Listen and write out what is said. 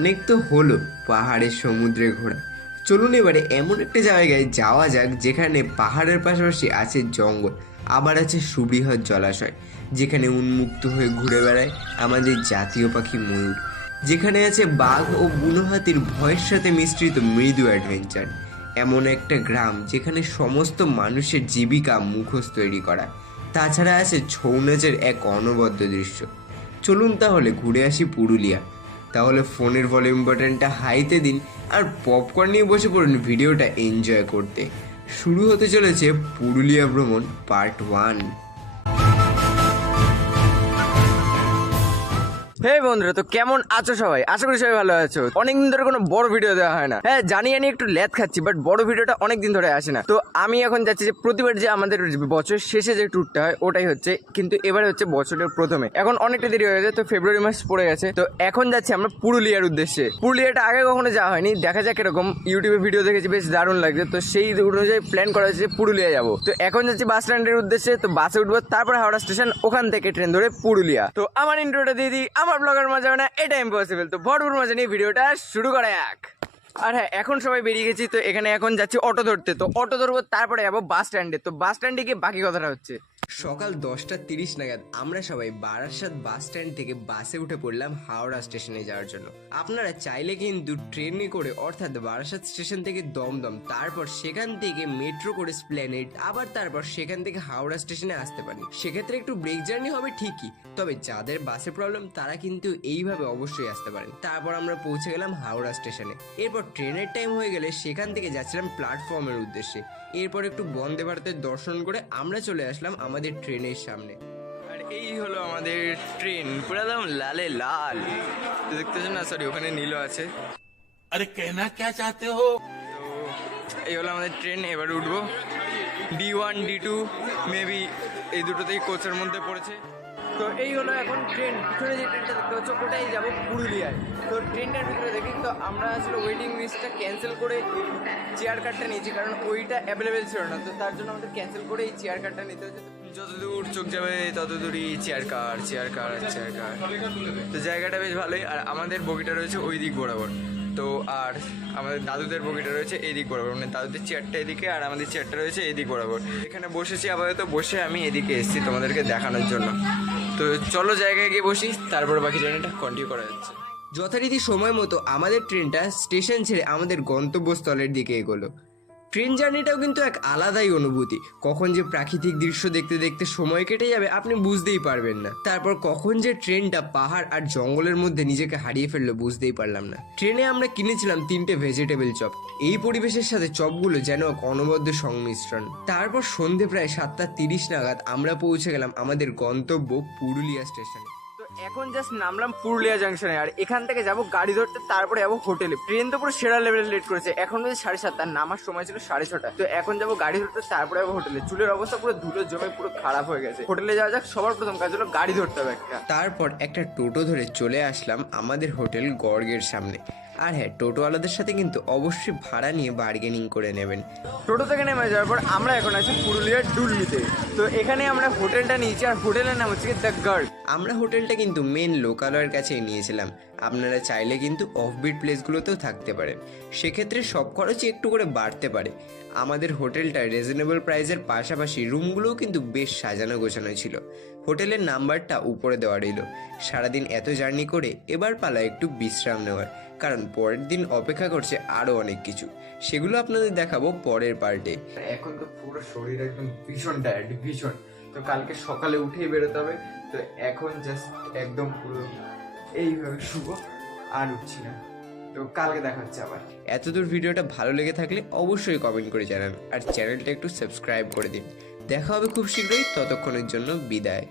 অনেক তো হলো পাহাড়ে সমুদ্রে ঘোরা। চলুন এবারে এমন একটা জায়গায় যাওয়া যাক যেখানে পাহাড়ের পাশাপাশি আছে জঙ্গল, আবার আছে সুবৃহৎ জলাশয়, যেখানে উন্মুক্ত হয়ে ঘুরে বেড়ায় আমাদের জাতীয় পাখি ময়ূর, যেখানে আছে বাঘ ও বুনো হাতির ভয়ের সাথে মিশ্রিত মৃদু অ্যাডভেঞ্চার। এমন একটা গ্রাম যেখানে সমস্ত মানুষের জীবিকা মুখোশ তৈরি করা। তাছাড়া আছে ছৌ নাচের এক অনবদ্য দৃশ্য। চলুন তাহলে ঘুরে আসি পুরুলিয়া। তাহলে ফোনের ভলিউম বাটনটা হাইতে দিন আর পপকর্ন নিয়ে বসে পড়ুন ভিডিওটা এনজয় করতে। শুরু হতে চলেছে পুরুলিয়া ভ্রমণ পার্ট 1। হে বন্ধুরা, তো কেমন আছো সবাই? আশা করি সবাই ভালো আছো। অনেকদিন ধরে কোনো বড় ভিডিও দেওয়া হয় না। হ্যাঁ জানি একটু ল্যাদ খাচ্ছি, বাট বড় ভিডিওটা অনেকদিন ধরে আসে না। তো আমি এখন যাচ্ছি যে প্রতিবার যে আমাদের বছরের শেষে যে ট্যুরটা হয় ওটাই হচ্ছে, কিন্তু এবারে হচ্ছে বছরের প্রথমে। এখন অনেকটা দেরি হয়ে গেছে, তো ফেব্রুয়ারি মাস পড়ে গেছে। তো এখন যাচ্ছি আমরা পুরুলিয়ার উদ্দেশ্যে। পুরুলিয়াটা আগে কখনো যাওয়া হয়নি, দেখা যাক এরকম। ইউটিউবে ভিডিও দেখেছি, বেশ দারুণ লাগছে। তো সেই অনুযায়ী প্ল্যান করা হয়েছে পুরুলিয়া যাবো। তো এখন যাচ্ছি বাস স্ট্যান্ডের উদ্দেশ্যে। তো বাসে উঠবো, তারপরে হাওড়া স্টেশন, ওখান থেকে ট্রেন ধরে পুরুলিয়া। তো আমার ইন্ট্রোটা দিয়ে দিই। আমার ব্লগার মজা হবে না এটা ইম্পসিবল। তো ভরপুর মজা নিয়ে ভিডিওটা শুরু করা যাক। আর হ্যাঁ, এখন সবাই বেরিয়ে গেছি। তো এখানে এখন যাচ্ছি অটো ধরতে। তো অটো ধরবো, তারপরে যাবো বাস স্ট্যান্ডে। তো বাস স্ট্যান্ডে গিয়ে বাকি কথাটা হচ্ছে। সকাল 10:30 নাগাদ আমরা সবাই বারাসাত বাস স্ট্যান্ড থেকে বাসে উঠে পড়লাম হাওড়া স্টেশনে যাওয়ার জন্য। আপনারা চাইলে কিন্তু ট্রেনে করে, অর্থাৎ বারাসাত স্টেশন থেকে দমদম, তারপর সেখান থেকে মেট্রো করে স্প্ল্যানেড, আবার তারপর সেখান থেকে হাওড়া স্টেশনে আসতে পারেন। সেক্ষেত্রে একটু ব্রেক জার্নি হবে ঠিকই, তবে যাদের বাসে প্রবলেম তারা কিন্তু এইভাবে অবশ্যই আসতে পারেন। তারপর আমরা পৌঁছে গেলাম হাওড়া স্টেশনে। এরপর ট্রেনের টাইম হয়ে গেলে সেখান থেকে যাচ্ছিলাম প্ল্যাটফর্মের উদ্দেশ্যে। এরপর একটু বন্দে ভারতের দর্শন করে আমরা চলে আসলাম আমাদের ট্রেনের সামনে। আর এই হলো আমাদের ট্রেন, পুরো একদম লালে লাল। তো দেখতেছেন না, সরি ওখানে নীল আছে। अरे कहना क्या चाहते हो? তো এই হলো আমাদের ট্রেন। এবার উঠবো D1 D2 মেবি, এই দুটোতেই কোচের মধ্যে পড়েছে। তো এই হলো এখন ট্রেন। পিছনে যে ট্রেনটা দেখতে পাচ্ছ ওটাই যাবো পুরুলিয়ায়। তো ট্রেনটার ভিতরে দেখি, তো আমরা আসলে ওয়েটিং লিস্টটা ক্যান্সেল করে চেয়ার কার্ডটা নিয়েছি, কারণ ওইটা অ্যাভেলেবেল ছিল না। তো তার জন্য আমাদের ক্যান্সেল করে এই চেয়ার কার্ডটা নিতে হচ্ছে। যতদূর চোখ যাবে ততদূরই chair car chair car chair car. তো জায়গাটা বেশ ভালোই। আর আমাদের বগিটা রয়েছে ওই দিক বরাবর। তো আর আমাদের দাদুদের বগিটা রয়েছে এই দিক বরাবর, মানে দাদুদের চেয়ারটা এদিকে আর আমাদের চেয়ারটা রয়েছে এই দিক বরাবর। এখানে বসেছি আপাতত, বসে আমি এদিকে এসেছি তোমাদেরকে দেখানোর জন্য। তো চলো জায়গায় গিয়ে বসি, তারপর বাকি জার্নিটা কন্টিনিউ করা যাচ্ছে। যথারীতি সময় মতো আমাদের ট্রেনটা স্টেশন ছেড়ে আমাদের গন্তব্যস্থলের দিকে এগোলো। ট্রেন জার্নিটাও কিন্তু এক আলাদাই অনুভূতি। কখন যে প্রাকৃতিক দৃশ্য দেখতে দেখতে সময় কেটে যাবে আপনি বুঝতেই পারবেন না। তারপর কখন যে ট্রেনটা পাহাড় আর জঙ্গলের মধ্যে নিজেকে হারিয়ে ফেললো বুঝতেই পারলাম না। ট্রেনে আমরা কিনেছিলাম 3টে ভেজিটেবল চপ। এই পরিবেশের সাথে চপগুলো যেন এক অনবদ্য সংমিশ্রণ। তারপর সন্ধে প্রায় 7:30 নাগাদ আমরা পৌঁছে গেলাম আমাদের গন্তব্য পুরুলিয়া স্টেশনে। তো এখন জাস্ট নামলাম পুরুলিয়া জাংশনে, আর এখান থেকে যাবো গাড়ি ধরতে, তারপরে যাবো হোটেলে। ট্রেন তো পুরো সেরা লেভেলে লেট করেছে। এখন বাজে 7:30, নামার সময় ছিল 6:30। তো এখন যাবো গাড়ি ধরতে, তারপরে যাবো হোটেলে। চুলের অবস্থা পুরো ধুলো জমে পুরো খারাপ হয়ে গেছে। হোটেলে যাওয়া যাক, সবার প্রথম কাজ হলো গাড়ি ধরতে হবে একটা। তারপর একটা টোটো ধরে চলে আসলাম আমাদের হোটেল গর্গের সামনে। আর হ্যাঁ, টোটোওয়ালাদের সাথে কিন্তু অবশ্যই ভাড়া নিয়ে বার্গেনিং করে নেবেন। টোটো থেকে নেমে যাওয়ার পর আমরা এখন আছি পুরুলিয়ার ডুলমিতে। তো এখানে আমরা হোটেলটা নিয়েছি, আর হোটেলের নাম হচ্ছে দ্য গার্ড। আমরা হোটেলটা কিন্তু মেন লোকালয়ের কাছেই নিয়েছিলাম। আপনারা চাইলে কিন্তু অফবিট প্লেসগুলোতেও থাকতে পারেন, সেক্ষেত্রে সব খরচই একটু করে বাড়তে পারে। আমাদের হোটেলটা রিজনেবল প্রাইসের পাশাপাশি রুমগুলোও কিন্তু বেশ সাজানো গোছানো ছিল। হোটেলের নাম্বারটা উপরে দেওয়া রইল। সারাদিন এত জার্নি করে এবার পালা একটু বিশ্রাম নেওয়ার, কারণ পরের দিন অপেক্ষা করছে আরও অনেক কিছু। সেগুলো আপনাদের দেখাবো পরের পার্টে। এখন তো পুরো শরীর একদম ভীষণ টায়ার্ড, ভীষণ। তো কালকে সকালে উঠেই বেরোতে হবে। তো এখন জাস্ট একদম পুরো এইভাবে শুভ, আর উঠছি না। তো কালকে দেখা হচ্ছে আবার। এতদূর ভিডিওটা ভালো লেগে থাকলে অবশ্যই কমেন্ট করে জানান, আর চ্যানেলটা একটু সাবস্ক্রাইব করে দিন। দেখা হবে খুব শীঘ্রই, ততক্ষণের জন্য বিদায়।